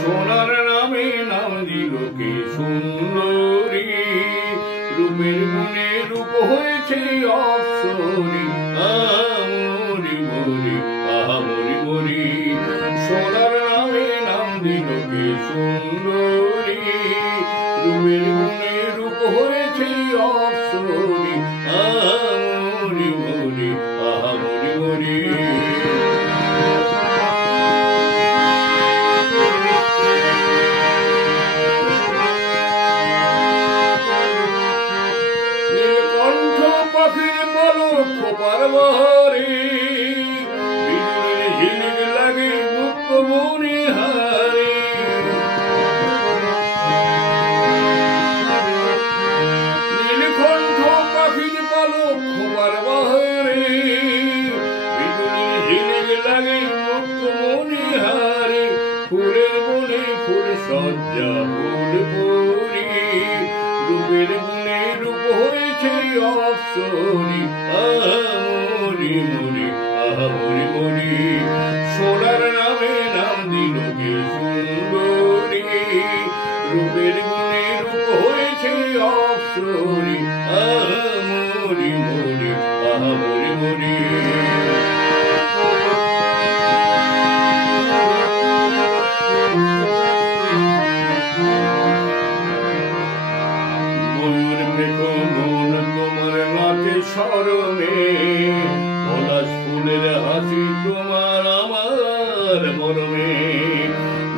সোনার নামে নাম দিল কে সুন্দরী, রূপের গুণে রূপ হয়েছে অপ্সরী। মরি মরি মরি মরি, সোনার নামে নাম দিল কে সুন্দরী, রূপের গুণে রূপ হয়েছে অপ্সরী। মরি মরি মরি মরি। পাখির পলক খোপার বহরে, বিজুলির ঝিলিক লাগে মুক্ত মনিহারে। নীলকণ্ঠ পাখির পলক খোপার বহরে, বিজুলির ঝিলিক লাগে মুক্ত মনিহারে। ফুলের বনে ফুল সজ্জা ফুল পরি, রূপের গুণে রূপ হয়েছে অপ্সরী। মরি মরি মরি মরি, সোনার নামে নাম দিল কে সুন্দরী, রূপের গুণে রূপ হয়েছে অপ্সরী। মরি মরি মরি মরি। শরমে পলাশ ফুলের হাসি তোমার আমার মরমে,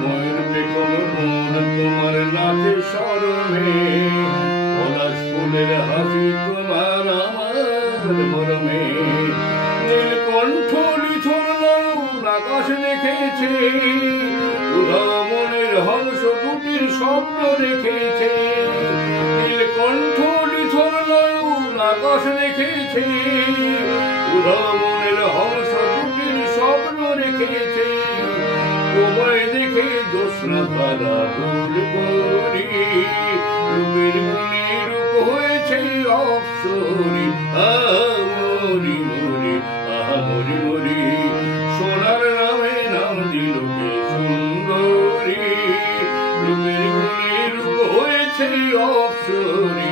ময়ূর পেখম মন তোমার নাচে শরমে, পলাশ ফুলের হাসি তোমার আমার মরমে। নীলকণ্ঠ লিথর নয়ন আকাশ দেখেছে, উধাও মনের হংস দুটির স্বপ্ন রেখেছে। নীলকণ্ঠ লিথর নয়ন আকাশ দেখেছে, উধাও মনের হংস দুটির স্বপ্ন রেখেছে। তোমায় দেখে জ্যোৎস্না তারা ফুল করি, রূপের গুণে রূপ হয়েছে অপ্সরী। মরি মরি মরি মরি, সোনার নামে নাম দিল কে সুন্দরী, রূপের গুণে রূপ হয়েছে অপ্সরী।